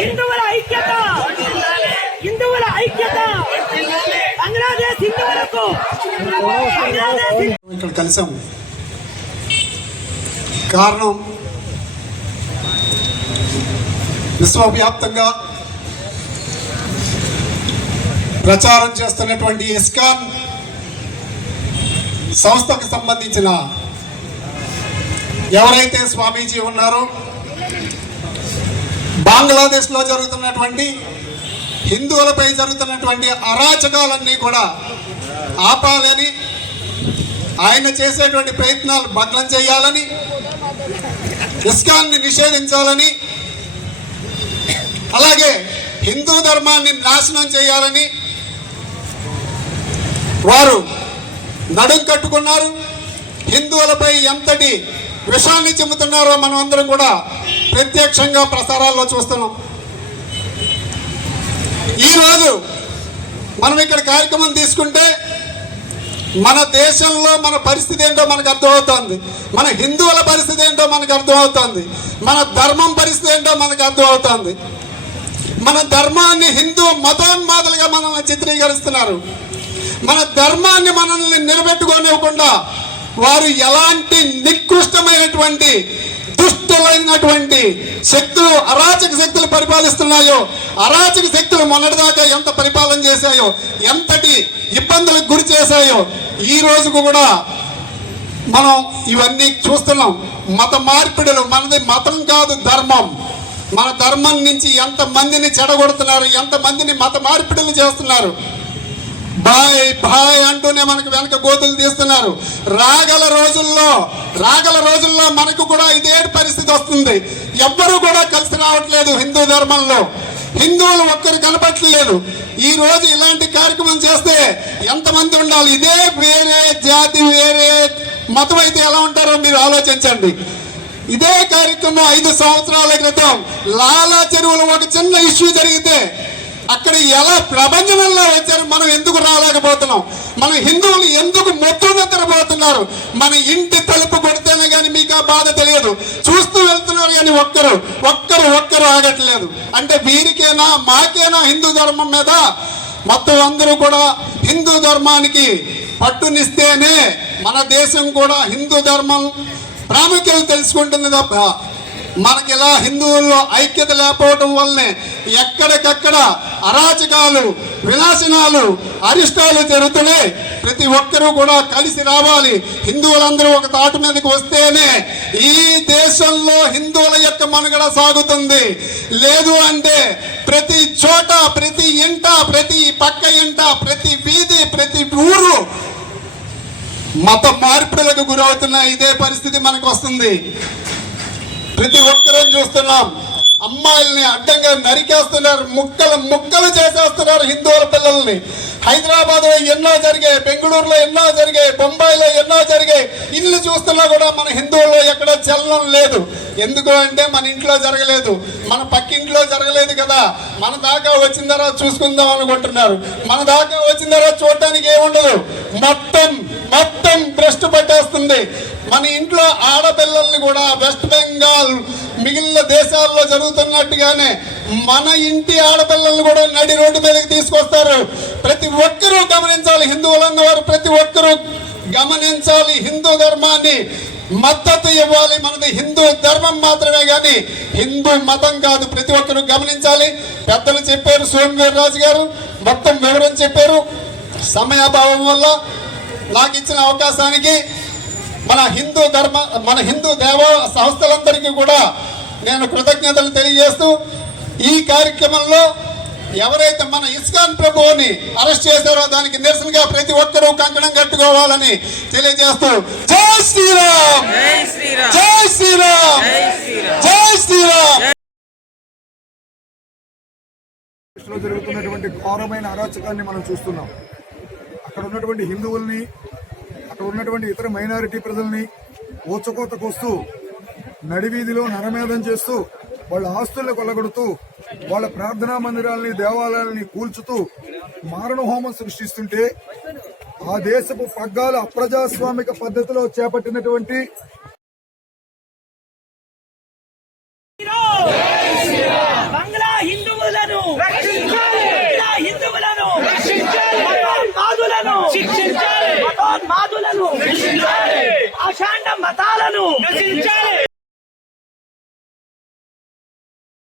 హిందువుల ఐక్యత, హిందువుల ఐక్యత, బంగ్లాదేశ్ హిందువులకు ఇక్కడ కలిసాము. కారణం విశ్వవ్యాప్తంగా ప్రచారం చేస్తున్నటువంటి ఇస్కాన్ సంస్థకు సంబంధించిన ఎవరైతే స్వామీజీ ఉన్నారో బంగ్లాదేశ్లో జరుగుతున్నటువంటి హిందువులపై జరుగుతున్నటువంటి అరాచకాలన్నీ కూడా ఆపాలని, ఆయన చేసేటువంటి ప్రయత్నాలు భగ్నం చేయాలని, ఇస్కాన్ని నిషేధించాలని, అలాగే హిందూ ధర్మాన్ని నాశనం చేయాలని వారు నడుం కట్టుకున్నారు. హిందువులపై ఎంతటి విషాన్ని చెబుతున్నారో మనం అందరం కూడా ప్రత్యక్షంగా ప్రసారాల్లో చూస్తున్నాం. ఈరోజు మనం ఇక్కడ కార్యక్రమం తీసుకుంటే మన దేశంలో మన పరిస్థితి ఏంటో మనకు అర్థమవుతుంది, మన హిందువుల పరిస్థితి ఏంటో మనకు అర్థమవుతుంది, మన ధర్మం పరిస్థితి ఏంటో మనకు అర్థమవుతుంది. మన ధర్మాన్ని హిందూ మతోన్మాదులుగా మనల్ని చిత్రీకరిస్తున్నారు. మన ధర్మాన్ని మనల్ని నిలబెట్టుకోనివ్వకుండా వారు ఎలాంటి నికృష్టమైనటువంటి దుష్టులైనటువంటి శక్తులు, అరాచక శక్తులు పరిపాలిస్తున్నాయో, అరాచక శక్తులు మొన్నటిదాకా ఎంత పరిపాలన చేశాయో, ఎంతటి ఇబ్బందులకు గురి చేశాయో, ఈ రోజుకు కూడా మనం ఇవన్నీ చూస్తున్నాం. మత మార్పిడులు, మనది మతం కాదు ధర్మం. మన ధర్మం నుంచి ఎంతమందిని చెడగొడుతున్నారు, ఎంతమందిని మత మార్పిడులు చేస్తున్నారు. బాయ్ బాయ్ అంటూనే మనకు వెనక గోతులు తీస్తున్నారు. రాగల రోజుల్లో మనకు కూడా ఇదే పరిస్థితి వస్తుంది. ఎవ్వరూ కూడా కలిసి రావట్లేదు. హిందూ ధర్మంలో హిందువులు ఒక్కరు కనపట్లేదు. ఈ రోజు ఇలాంటి కార్యక్రమం చేస్తే ఎంతమంది ఉండాలి? ఇదే వేరే జాతి, వేరే మతం అయితే ఎలా ఉంటారో మీరు ఆలోచించండి. ఇదే కార్యక్రమం 5 సంవత్సరాల క్రితం లాలా చెరువులో ఒక చిన్న ఇష్యూ జరిగితే అక్కడ ఎలా ప్రపంచంలో వచ్చారు, మనం ఎందుకు రాలేకపోతున్నాం? మన హిందువులు ఎందుకు మొత్తం నిద్రపోతున్నారు? మన ఇంటి తలుపు కొడితేనే కానీ మీకు ఆ బాధ తెలియదు. చూస్తూ వెళ్తున్నారు కానీ ఒక్కరు ఆగట్లేదు. అంటే వీరికేనా, మాకేనా హిందూ ధర్మం మీద? మొత్తం అందరూ కూడా హిందూ ధర్మానికి పట్టునిస్తేనే మన దేశం కూడా హిందూ ధర్మం ప్రాముఖ్యత తెలుసుకుంటుంది తప్ప మనకి ఇలా హిందువుల్లో ఐక్యత లేకపోవటం వల్లనే ఎక్కడికక్కడ అరాచకాలు, వినాశనాలు, అరిష్టాలు జరుగుతున్నాయి. ప్రతి ఒక్కరూ కూడా కలిసి రావాలి. హిందువులందరూ ఒక తాటు మీదకి వస్తేనే ఈ దేశంలో హిందువుల యొక్క మనుగడ సాగుతుంది. లేదు అంటే ప్రతి చోట, ప్రతి ఇంట, ప్రతి పక్క ఇంట, ప్రతి వీధి, ప్రతి ఊరు మత మార్పులకు గురవుతున్న ఇదే పరిస్థితి మనకు వస్తుంది. ప్రతి ఒక్కరూ చూస్తున్నాం. అమ్మాయిల్ని అడ్డంగా నరికేస్తున్నారు, ముక్కలు చేసేస్తున్నారు హిందువుల పిల్లల్ని. హైదరాబాద్లో ఎన్నో జరిగాయి, బెంగళూరులో ఎన్నో జరిగాయి, బొంబాయిలో ఎన్నో జరిగాయి. ఇల్లు చూస్తున్నా కూడా మన హిందువుల్లో ఎక్కడ చలనం లేదు. ఎందుకు అంటే మన ఇంట్లో జరగలేదు, మన పక్కింట్లో జరగలేదు కదా, మన దాకా వచ్చిన తర్వాత చూసుకుందాం అనుకుంటున్నారు. మన దాకా వచ్చిన తర్వాత చూడటానికి ఏముండదు, మొత్తం భ్రష్టు పట్టేస్తుంది. మన ఇంట్లో ఆడపిల్లల్ని కూడా వెస్ట్ బెంగాల్, మిగిలిన దేశాల్లో జరుగుతున్నట్టుగానే మన ఇంటి ఆడపిల్లల్ని కూడా నడి రోడ్డు మీదకి తీసుకొస్తారు. ప్రతి ఒక్కరూ గమనించాలి, హిందువులన్నవారు ప్రతి ఒక్కరూ గమనించాలి. హిందూ ధర్మాన్ని మద్దతు ఇవ్వాలి. మనది హిందూ ధర్మం మాత్రమే కానీ హిందూ మతం కాదు. ప్రతి ఒక్కరూ గమనించాలి. పెద్దలు చెప్పారు, సోమవీర్రాజు గారు మొత్తం వివరం చెప్పారు. సమయాభావం వల్ల నాకు ఇచ్చిన అవకాశానికి మన హిందూ దేవ సంస్థలందరికీ కూడా నేను కృతజ్ఞతలు తెలియజేస్తూ, ఈ కార్యక్రమంలో ఎవరైతే మన ఇస్కాన్ ప్రభువుని అరెస్ట్ చేశారో దానికి నిరసనగా ప్రతి ఒక్కరూ కంకణం కట్టుకోవాలని తెలియజేస్తూ జై శ్రీరామ్, జై శ్రీరామ్, జై శ్రీరామ్. జరుగుతున్నటువంటి ఘోరమైన అరాచకాన్ని మనం చూస్తున్నాం. అక్కడ ఉన్నటువంటి హిందువుల్ని, అక్కడ ఉన్నటువంటి ఇతర మైనారిటీ ప్రజల్ని ఊచకోతకొస్తూ, నడివీధిలో నరమేధం చేస్తూ, వాళ్ళ ఆస్తులను కొల్లగొడుతూ, వాళ్ళ ప్రార్థనా మందిరాలని, దేవాలయాలని కూల్చుతూ మారణ హోమం సృష్టిస్తుంటే ఆ దేశపు పగ్గాలు అప్రజాస్వామిక పద్ధతిలో చేపట్టినటువంటి ఆశాండ మతాలను